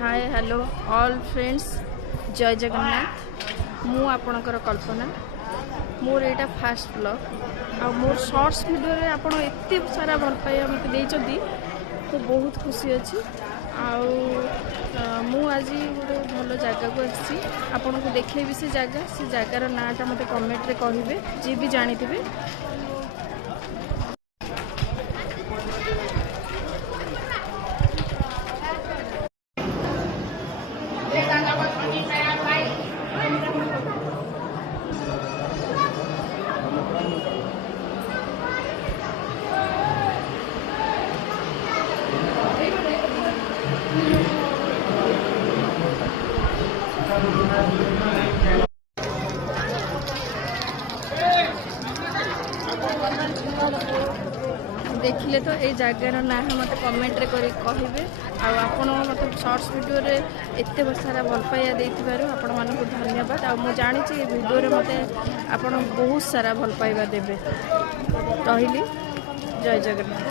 Hi hello all friends जय जगन्नाथ मु आपणकर कल्पना मोर यहाँ फास्ट ब्लॉग आ मोर शॉर्ट्स वीडियो रे आपण एते सारा भल पाइबा मत देइचंदी तो बहुत खुशी अच्छी मु आज गोटे भल जगह को आसी आपन को देखेबी से जगार नाटा मत कमेंट रे कहिबे जी भी जानी थे। देखिले तो ये जगार ना मत कमेंट रे कहे आपण मत शॉर्ट्स वीडियो रे एते सारा भल पाइया देइथिबारु आपण मानकु धन्यवाद आ मु जानि छि वीडियो रे मते आपण बहुत सारा भल पाइबा देबे। कहली जय जगन्नाथ।